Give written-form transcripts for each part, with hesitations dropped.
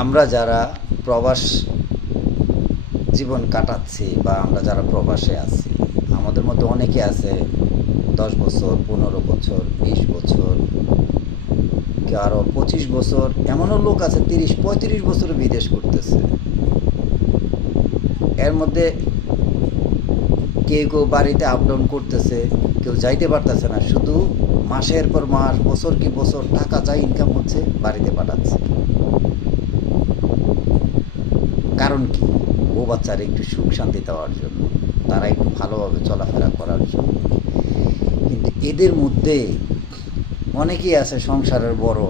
আমরা যারা প্রবাস জীবন কাটাচ্ছি বা আমরা যারা প্রবাসে আছি, আমাদের মধ্যে অনেকে আছে 10 বছর, 15 বছর, 20 বছর, কেউ আরও 25 বছর, এমনও লোক আছে 30-35 বছর বিদেশ করতেছে। এর মধ্যে কেউ কেউ বাড়িতে আপ ডাউন করতেছে, কেউ যাইতে পারতেছে না, শুধু মাসের পর মাস, বছর কি বছর টাকা যা ইনকাম হচ্ছে বাড়িতে পাঠাচ্ছে। কারণ কি? বউ বাচ্চার একটু সুখ শান্তি দেওয়ার জন্য, তারা একটু ভালোভাবে চলাফেরা করার জন্য। কিন্তু এদের মধ্যে অনেকেই আছে সংসারের বড়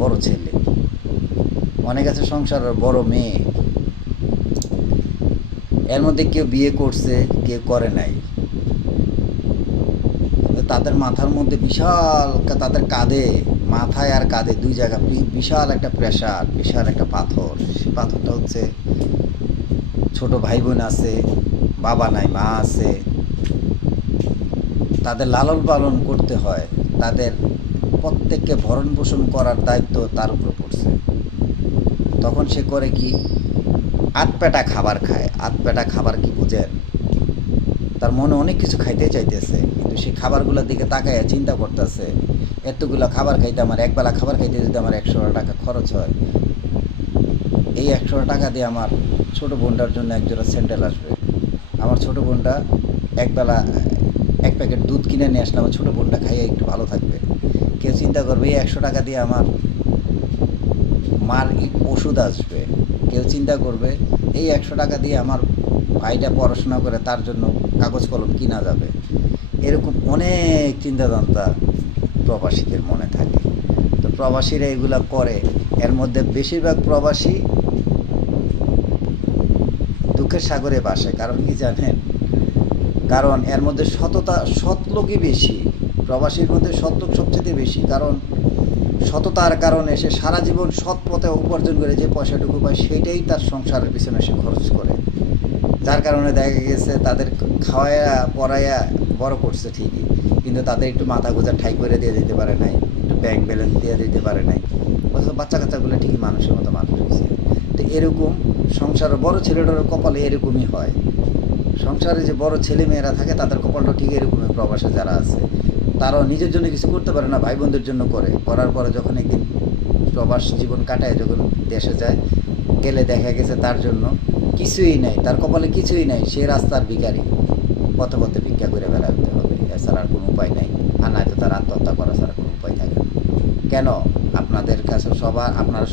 বড় ছেলে, অনেক আছে সংসারের বড় মেয়ে। এর মধ্যে কেউ বিয়ে করছে, কেউ করে নাই। তাদের মাথার মধ্যে বিশাল, তাদের কাঁধে, মাথায় আর কাঁধে দুই জায়গা বিশাল একটা প্রেশার, বিশাল একটা পাথর। সেই পাথরটা হচ্ছে ছোট ভাই বোন আছে, বাবা নাই, মা আছে, তাদের লালন পালন করতে হয়, তাদের প্রত্যেককে ভরণ পোষণ করার দায়িত্ব তার উপর পড়ছে। তখন সে করে কি? আধপেটা খাবার খায়। আধপেটা খাবার কি বুঝেন? তার মনে অনেক কিছু খাইতে চাইতেছে, কিন্তু সেই খাবারগুলোর দিকে তাকায় চিন্তা করতেছে, এতগুলো খাবার খাইতে আমার, একবেলা খাবার খাইতে যদি আমার 100 টাকা খরচ হয়, এই 100 টাকা দিয়ে আমার ছোটো বোনটার জন্য একজোড়া স্যান্ডেল আসবে। আমার ছোটো বোনটা একবেলা 1 প্যাকেট দুধ কিনে নিয়ে আসলে আমার ছোটো বোনটা খাইয়ে একটু ভালো থাকবে। কেউ চিন্তা করবে এই 100 টাকা দিয়ে আমার মার ওষুধ আসবে। কেউ চিন্তা করবে এই 100 টাকা দিয়ে আমার ভাইটা পড়াশোনা করে তার জন্য কাগজ কলম কিনা যাবে। এরকম অনেক চিন্তাভাবনা প্রবাসীদের মনে থাকে। তো প্রবাসীরা এগুলা করে। এর মধ্যে বেশিরভাগ প্রবাসী দুঃখের সাগরে ভাসে। কারণ কি জানেন? কারণ এর মধ্যে সৎ লোকই বেশি। প্রবাসীর মধ্যে সৎ লোক সবচেয়ে বেশি। কারণ সততার কারণে সে সারা জীবন সৎ পথে উপার্জন করে যে পয়সাটুকু পায়, সেইটাই তার সংসারের পিছনে সে খরচ করে। যার কারণে দেখা গেছে তাদের খাওয়ায়া পড়াইয়া বড় করছে ঠিকই, কিন্তু তাদের একটু মাথা গোঁজা ঠাই করে দিয়ে দিতে পারে নাই, একটু ব্যাংক ব্যালেন্স দিয়ে দিতে পারে নাই। অথচ বাচ্চা কাচ্চাগুলো ঠিকই মানুষের মতো মানুষ হয়েছে। তো এরকম সংসারের বড় ছেলেটার কপালে এরকমই হয়। সংসারে যে বড় ছেলে মেয়েরা থাকে তাদের কপালটা ঠিক এরকমই। প্রবাসে যারা আছে তারাও নিজের জন্য কিছু করতে পারে না, ভাই বোনদের জন্য করে। করার পরে যখন একদিন প্রবাস জীবন কাটায়, যখন দেশে যায়, গেলে দেখা গেছে তার জন্য কিছুই নাই, তার কপালে কিছুই নাই। সে রাস্তার ভিখারি, পথে পথে ভিক্ষা করে বেড়াতে হবে, এছাড়া আর কোনো উপায় নাই। আর নয়তো তার আত্মহত্যা করা ছাড়া কোনো উপায় থাকে না। কেন? আপনাদের কাছে আপনারা